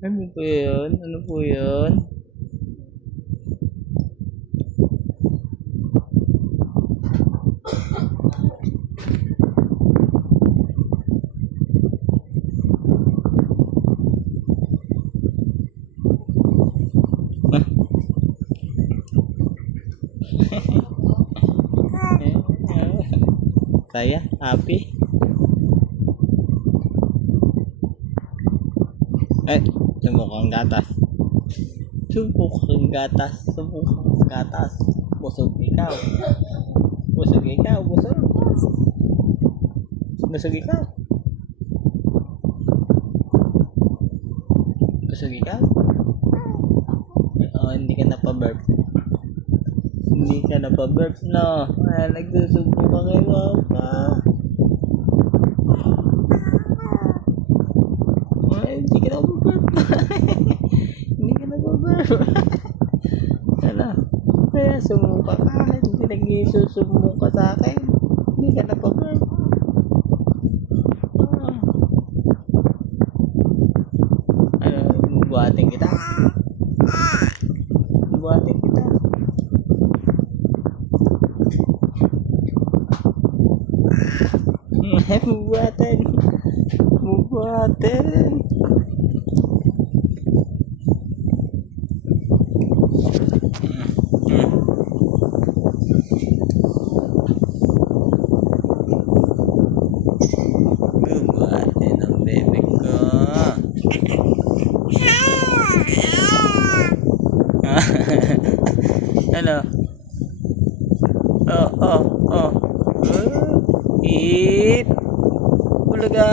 Ano po yun? Ano po yun? Saya? Happy? Eh, sumukang gatas. Sumukang gatas. Sumukang gatas. Busog ikaw. Busog ikaw. Busog. Busog ikaw. Busog ikaw. Oh, hindi ka na pa-burp. Hindi ka na pa-burp, no? Ah, nagsusubo ka kay Papa. Ay, hindi ka na pa-burp. Hindi ka na pa-burp. Ano? Kaya sumuka ka. Hindi nag-isusubo ka sa akin. Hindi ka na pa-burp. Ano, buhatin kita? Buhatin kita. Buhatin. Buhatin. Buhatin ang bebek ko. Ano? Oh. Eat. Bulaga.